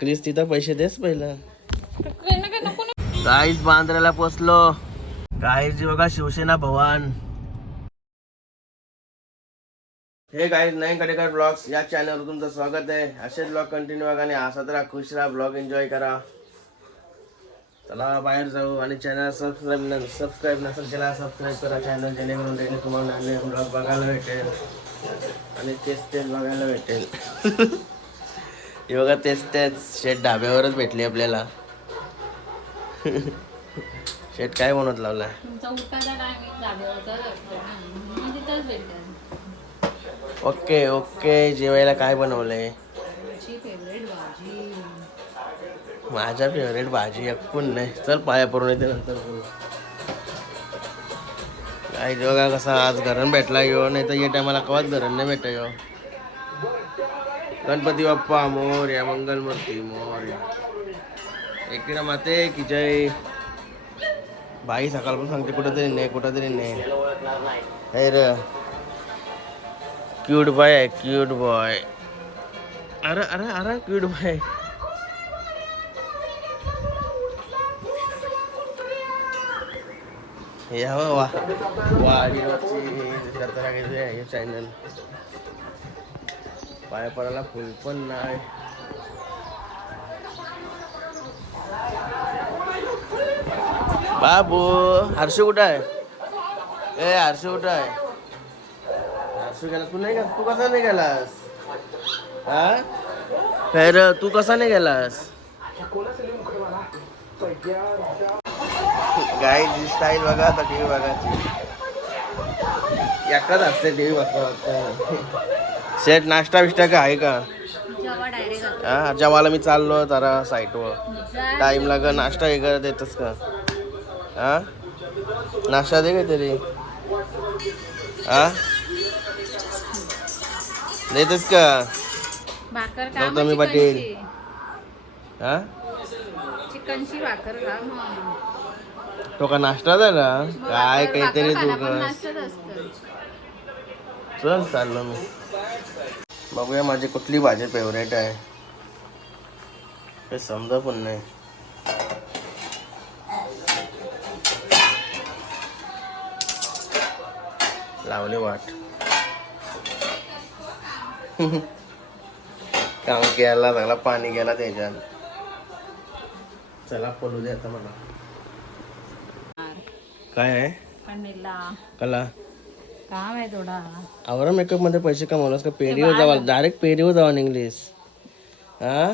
Please तिथं पैसे देस पहिलं. गाईज बांद्र्याला पोचलो. गाईज बघा शिवसेना भवन. हे गाईज नवीन कडेकर ब्लॉग्स या चॅनलवर तुमचं स्वागत आहे. असेच ब्लॉग कंटिन्यू बघा आणि असं तर खुश राहा, ब्लॉग एन्जॉय करा. चला बाहेर जाऊ आणि चॅनल सबस्क्राईब नसेल केला सबस्क्राईब करा चॅनल, जेणेकरून डेली तुम्हाला नवीन ब्लॉग बघायला भेटेल आणि तेच बघायला भेटेल. हे बघा तेच शेट ढाब्यावरच भेटली आपल्याला. शेट काय बनवत लावलाय? ओके ओके, जेवायला काय बनवलंय? माझ्या फेवरेट भाजी अक्कून नाही. चल पाया पडून येते नंतर. काय बघा कसा आज घरण भेटला यो, नाही तर या टायमाला कवाच घरण नाही भेटा यो. गणपती बाप्पा मोरया, मंगलमूर्ती मोरया. एकदा माते की जय. बाई सकाळपासून सांगते कुठंतरी नाही. अरे क्यूट बॉय आहे, क्यूट बॉय. अरे क्यूट बॉय. या वा चॅनल पाया पडायला फुल पण नाही. बाबू हर्षू कुठं आहे? ए हर्षू कुठं आहे? हर्षू गेला. तू नाही, तू कसा नाही गेलास? हा फेर तू कसा नाही गेलास? गाईची स्टाईल बघा आता. टीव्ही बघायची एकटाच असते टीव्ही बघता. शेट नाश्ता बिष्टा का आहे का? हा जेवायला मी चाललो जरा साईटवर. टाइम लाग नाश्ता वगैरे देतस का? हा नाश्ता दे काहीतरी. हा देतस का? गौतमी पाटील. हा चिकनची भाकर खा मग. तो का नाश्ता झाला काय काहीतरी तू चल चाललो मी. बघूया माझी कुठली भाजी फेवरेट आहे ते समजा पण नाही. लावले वाट. काम घ्यायला लागला, पाणी घ्यायला त्याच्यात. चला पडू दे आता मला. काय आहे कला काम आहे थोडा. आवरा मेकअप मध्ये पैसे कमवलास का? पेरीवर जावा, डायरेक्ट पेरीवर जावा इंग्लिश. हा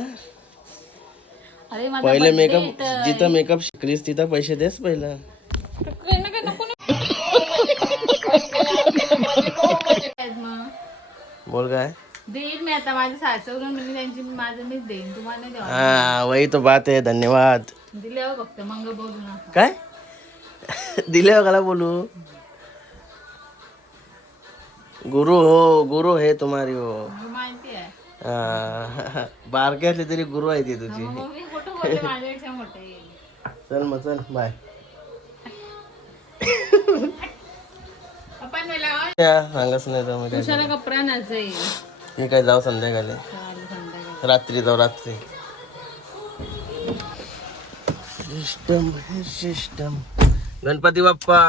पहिले मेकअप जिथं मेकअप शिकलीस तिथं पैसे देस पहिलं. बोल काय देईन मी आता. माझ्या सासून मी त्यांची माझं मीच देईन, तुम्हाला नाही देवा. हा वही तो बात आहे. धन्यवाद. दिले हो फक्त मंग बोलू ना. काय दिले हो कला बोलू? गुरु हे तुम्हारी हो. माहिती आहे. बारके असले तरी गुरु आहे ती तुझी. मी कुठं बोलते माझ्यापेक्षा मोठे. चल मग चल बाय. आपण मला सांगच नाही तर मग तुझ्याला कपडा नाचय. हे काय जाऊ संध्याकाळी. रात्री जाऊ रात्री. System Ganpati Bappa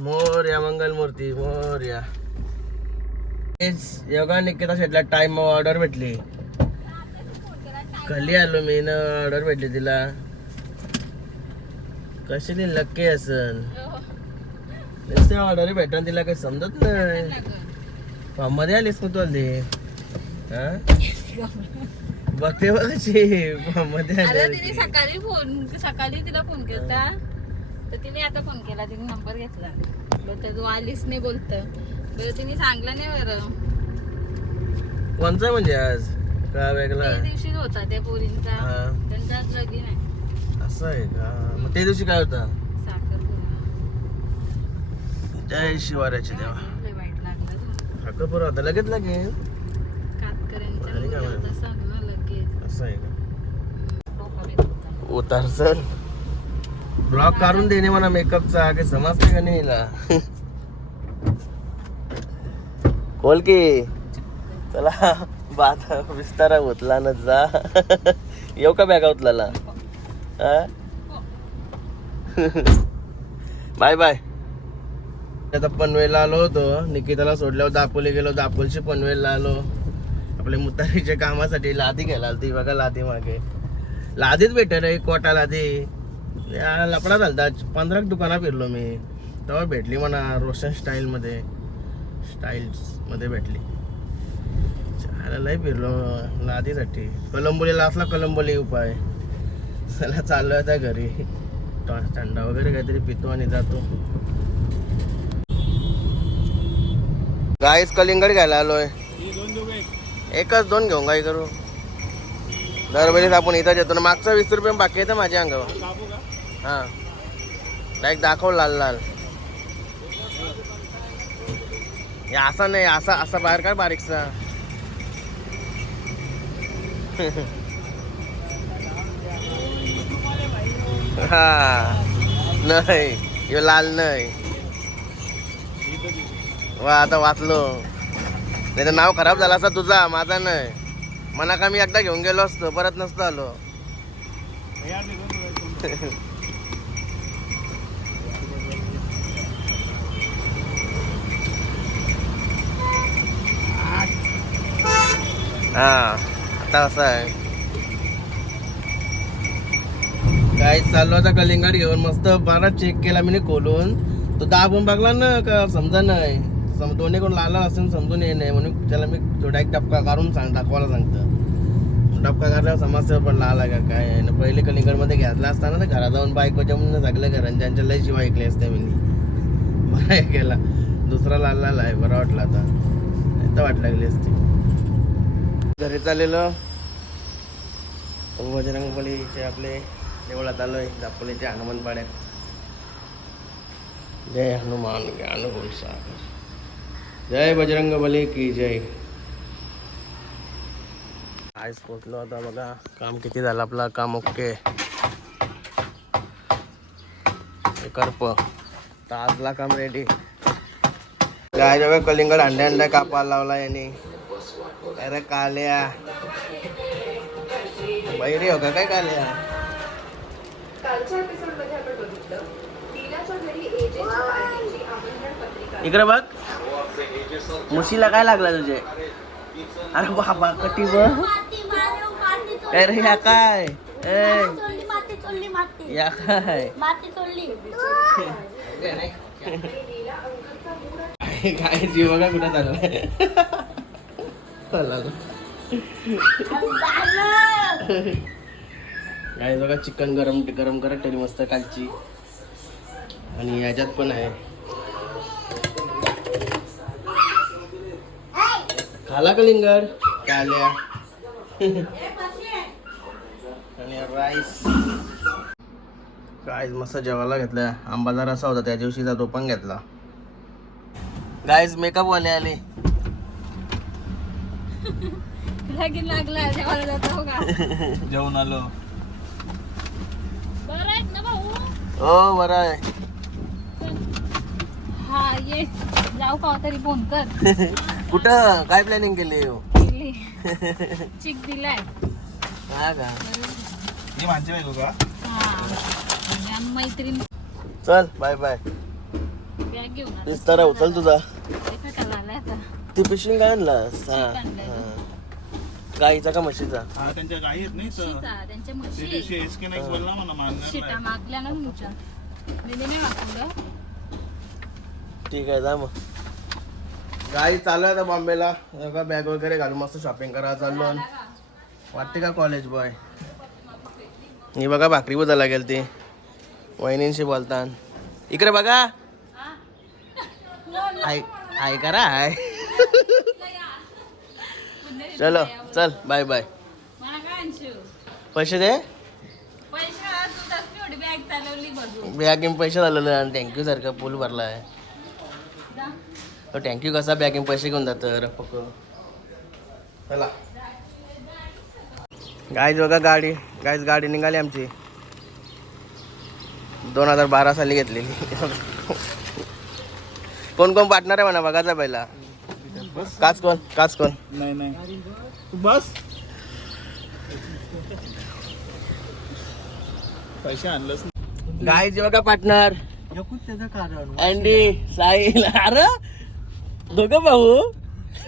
Morya, Mangalmurti Morya. Yoga Niketa शेटला time order भेटली. खाली आलो मी ना, ऑर्डर भेटली तिला. कशी ती लक्की असन नुसते ऑर्डर भेटून तिला काही समजत नाही. फॉर्म मध्ये आलीस तू आली. बघते बघाची फॉर्म मध्ये आली. सकाळी तिला फोन केला तर तिने आता फोन केला. तिने नंबर घेतला. तू आलीस नाही बोलत बरं. तिने सांगलं नाही बरं. कोणचा म्हणजे आज का वेगळा? त्या दिवशी होता त्या पोरींचा. त्यांचा आज लगीन आहे. असं आहे का? मग त्या दिवशी काय होता? साखरपुडा. जय शिवाऱ्याची देवा. लय वाईट लागलं. साखरपुडा होता लगेच लगेच. कातकऱ्यांच्या मुलाला सांगलं लगेच. असं आहे का? उतार चल. ब्लॉग काढून देणे म्हणा मेकअपचा. काही समजते का नाही हिला? बोल की चला बात विस्तारा होतला ना जा. येऊ का बॅगावतला बाय बाय. आता पनवेलला आलो होतो, निकिताला सोडल्यावर दापोली गेलो, दापोलची पनवेलला आलो आपल्या मुतारीच्या कामासाठी. लादी घ्यायला आलती बघा, लादी मागे लादीच भेटेल एक कोटा लादी. लपडा झालता, 15 दुकाना फिरलो मी तेव्हा भेटली म्हणा. रोशन स्टाईल्स मध्ये भेटली. लय फिरलो लादीसाठी. कलंबोलीला असला कलंबोली उपाय. चला चाललो आता घरी, थंडा वगैरे काहीतरी पितो आणि जातो. गाईस कलिंगड घ्यायला आलोय. एकच 2 घेऊन काय करू. दरवेळेस आपण इथं येतो ना. मागचा 20 रुपये बाकी येतं माझ्या अंगावर. हा डायरेक्ट दाखव लाल लाल. असा नाही, असा असा बाहेर काय बारीकसा. हा नाही यो लाल नाही. वा आता वाचलो. नाही तर नाव खराब झाला असा तुझा, माझा नाही. मना का मी एकदा घेऊन गेलो असतो, परत नसतो आलो. हा आता असं आहे. काय चाललो आता कलिंगड घेऊन. मस्त बारा चेक केला मी खोलून. तो दाबून बघला ना का समजा नाही. दोन्ही कोण लाल असेल समजून ये नाही म्हणून त्याला मी थोडा एक डबका काढून दाखवायला सांगतो. डबका काढल्यावर समजतं पण लाल आहे का काय. पहिले कलिंगडमध्ये घेतला असताना तर घरात जाऊन बायकोच्या म्हणून सगळ्या घरांच्या लय शिवाय ऐकले असते मी. बरा केला दुसरा लाल लाल आहे. बरा वाटला आता, तर वाट लागली असती. घरी चाललेलो बजरंगबलीचे आपले देवळात आलोय. दापोलीचे हनुमानपाड्यात. जय हनुमान ज्ञान गुणसागर, जय बजरंगबली की जय. आज पोचलो आता बघा. काम किती झालं आपला. काम ओके. करप ताजला काम रेडी. काय जेव्हा कलिंगड अंड्या कापायला लावला याने. अरे काल्या बैरी हो का काय काल्या. इकडे बघ. मुशीला काय लागला तुझे. अरे बाबा कटी बघ. अरे या काय या काय काय जीव बघा कुठं चाललाय. काय बघा चिकन गरम गरम करत तरी मस्त कालची. आणि याच्यात पण आहे. खाला कलिंगड काल्या. आणि राईस. गाईज मस्त जेवायला घेतला. आंबा जरा असा होता त्या दिवशीचा, तो पण घेतला. गाईज मेकअप वाले आले. लगीन लागला जेवायला जातो हो का. जेवण आलो. बरं आहेत ना भाऊ. हो बरं आहे. हा ये जाऊ का तरी फोन कर. कुठं काय प्लॅनिंग केली. चिक दिलाय. हा का. ही माझी बायको का. हा मैत्रीण. चल बाय बाय. बॅग घेऊन आला. विस्तारा उचल तुझा. फेटायला आलाय आता. ती पिशवी काय आणलास. गाईचा का म्हशीचा. हा त्यांच्या गाई आहेत नाही तर शिटा, त्यांच्या ते म्हशी. दिवशी एसके नाही बोलला मला मारणार शिटा नाही. मागल्या ना तुमच्या. दिली नाही मागवलं. ठीक आहे जा मग. गाई चालू आहे आता बॉम्बेला. बॅग वगैरे घालून मस्त शॉपिंग करा चाललो. वाटते का कॉलेज बॉय. ही बघा भाकरी बदला गेल ती वहिनींशी बोलतान. इकडे बघा. हाय करा हाय. चलो चल बाय बाय. मला काय आणशील? पैसे दे. पैसे मला तुझाच मी एवढी बॅग चालवली बघू. बॅग पैसे झालेलं आणि थँक्यू सारखं पूल भरला आहे. जा. थँक्यू कसा बॅग पैसे घेऊन जातं रफक. चला गाईज बघा गाडी. गाईज गाडी निघाली आमची 2012 साली घेतलेली. कोण कोण पार्टनर आहे म्हणा बघायचा पहिला. काच कोण नाही तू बस. पैसे आणलंच गाय जेव्हा का पार्टनर त्याचं कारण अँडी साहिल अरे दोघं भाऊ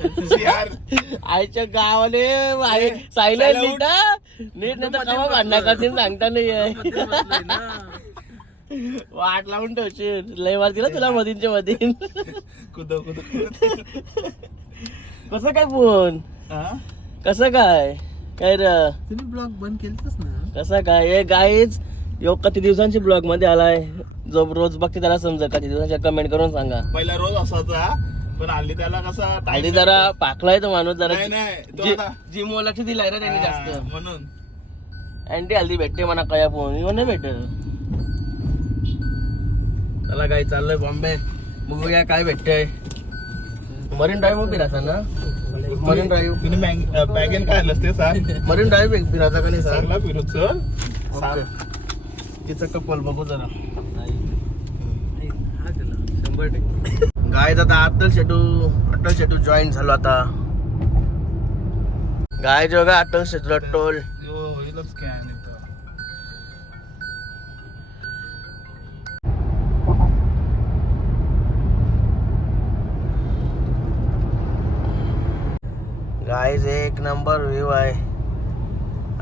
नाही यार. आईच्या गावाले साहिल नीट नीट नाही तर कवा भांडणा करतील सांगता नाही वाट लावून ठेवशील लय मारती ना तुला मधीनच्या मधीन कुदव कसं काय फोन कसं काय काय र तुम्ही ब्लॉग बंद केलतच ना. कसं काय हे गाईच योग किती दिवसांची ब्लॉग मध्ये आलाय जो रोज बघते त्याला समजा किती दिवसांच्या कमेंट करून सांगा. पहिला रोज असायचा पण हल्ली त्याला कसा आधी जरा पाकलाय तो माणूस जरा नाही तो आता जिम लक्ष दिलाय ना त्यांनी जास्त म्हणून अँटी हल्दी भेटते म्हणा कया फोन येऊन नाही भेटेल. चला काय चाललंय बॉम्बे बघूया काय भेटतंय. मरीन ड्राईव्ह फिरायचा ना मरीन ड्राईव्ह तुम्ही बॅगेन काय आलं ते सांग मरीन ड्राईव्ह फिरायचा का नाही सांग. चांगला फिरू चल तिचं कपल बघू जरा हा केला 100%. गाय आता अटल शेटू जॉईन झालो आता. गाय जो का अटल शेटू टोल होईलच काय आणि तो. गाईज एक नंबर व्ह्यू आहे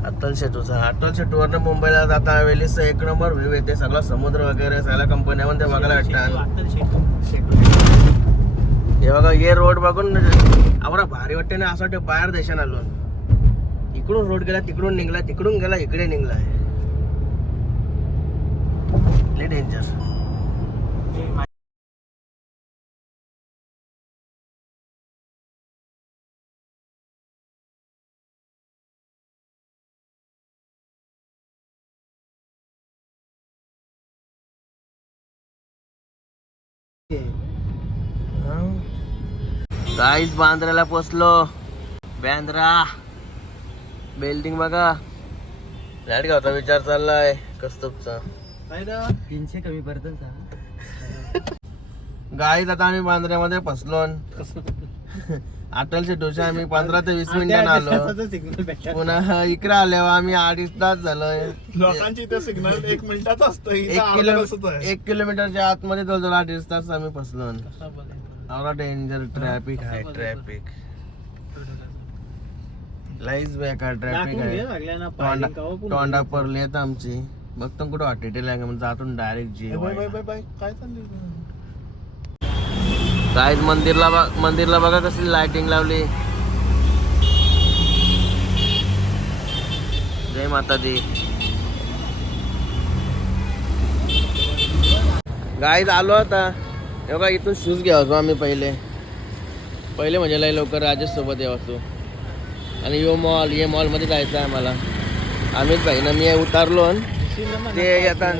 अटल शेटूचा. अटल शेटूवरनं मुंबईला जाता वेलीचा एक नंबर व्ह्यू येते. सगळा समुद्र वगैरे सगळ्या कंपन्या पण ते बघायला भेटतात. हे बघा हे रोड बघून आम्हाला भारी वाटते ना असं वाटतं बाहेर देशात आलो. इकडून रोड गेला तिकडून निघला तिकडून गेला इकडे निघला लय डेंजर. गाईज बांद्र्याला पोचलो. बांद्रा बिल्डिंग बघा. लाईट गावचा विचार चाललाय कस्तूपचा. 300 कमी पडतात. गाईज आता आम्ही बांद्र्यामध्ये फसलो. अटल शेटूच्या आम्ही 15 ते 20 मिनिटांनी आलो. पुन्हा इकडे आल्यावर आम्ही 2.5 तास झालोय. लोकांची इथे सिग्नल 1 मिनिटात असतं इथं 1 अर्धा तासाचं आहे. किलोमीटरच्या आतमध्ये जवळजवळ 2.5 तास आम्ही फसलो. एवढा डेंजर ट्रॅफिक आहे. ट्रॅफिक लाईच बेकार ट्रॅफिक आहे. तोंडा परलेत आमची. बघतो कुठं हॉटेल आहे म्हणजे जातून direct bye bye bye bye काय चाललंय काय मंदिरला बघा कसली लाइटिंग लावली. जय माता दी. गाईज आलो आता. हे बघा इथून शूज घ्यायचो आम्ही पहिले म्हणजे लय लवकर राजेश सोबत यावं. आणि यो मॉल ये मॉलमध्ये जायचं आहे आम्हाला. आम्हीच भाई ना मी उतारलो ते आता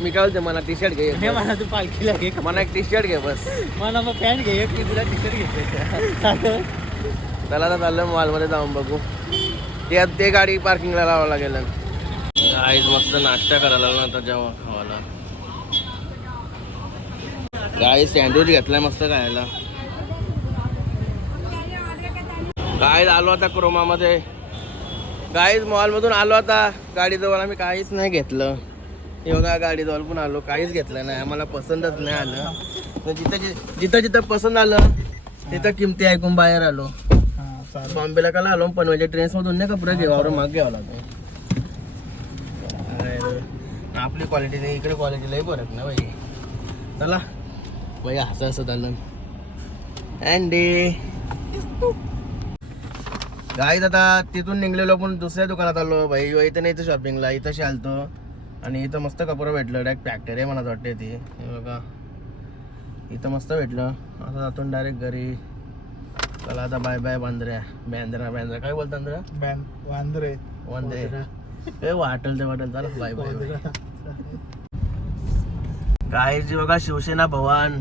मी काय बोलते मला टी शर्ट घे. मला तू पालखीला घे. मला एक टी शर्ट घे बस. मला मग पॅन्ट घे. एक मी तुला टी शर्ट घेतलं. त्याला आता चाललं मॉलमध्ये जाऊन बघू. ते गाडी पार्किंगला लावावं लागेल. गाईज मस्त नाश्ता करायला ना आता जेव्हा खावायला. गाईज सँडविच घेतलाय मस्त खायला. गाईज आलो आता क्रोमामध्ये. गाईज मॉलमधून आलो आता. गाडीजवळ आम्ही काहीच नाही घेतलं. हे बघा गाडीजवळ पण आलो काहीच घेतलं नाही. आम्हाला पसंतच नाही आलं. जिथं पसंत आलं तिथं किमती ऐकून बाहेर आलो. बॉम्बेला का आलो पनवेलच्या ट्रेन्स मधून नाही कपडे घ्यावर माग घ्यावं लागतो. आपली क्वालिटी नाही इकडे क्वालिटी लई फरक ना भाई. चला भाई असं झालं. अँडी गाईज आता तिथून निघलेलो पण दुसऱ्या दुकानात आलो भाई. इथं नाही इथं शॉपिंगला इथं शालतो आणि इथं मस्त कपडे भेटलं. डायरेक्ट फॅक्टरी आहे मला वाटते ती. हे बघा इथं मस्त भेटलं. असं जातो डायरेक्ट घरी. चला आता बाय बाय बांद्र्या. काय बोलतात वांद्रे हे वाटल ते वाटल. चला बाय बाय. गाईज बघा शिवसेना भवन.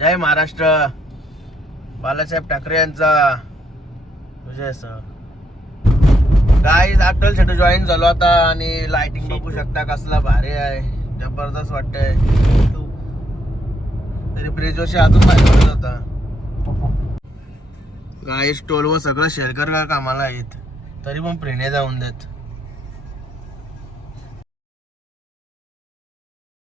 जय महाराष्ट्र. बाळासाहेब ठाकरे यांचा गाईज अटल शेटू जॉईन झालो आता. आणि लाइटिंग बघू शकता कसला भारी आहे. जबरदस्त वाटतंय. तरी ब्रिजवरशी अजून भारी वाटत होता. गाईज टोलवर सगळं शेअर कर कामाला आहेत तरी पण फ्रीने जाऊन देत.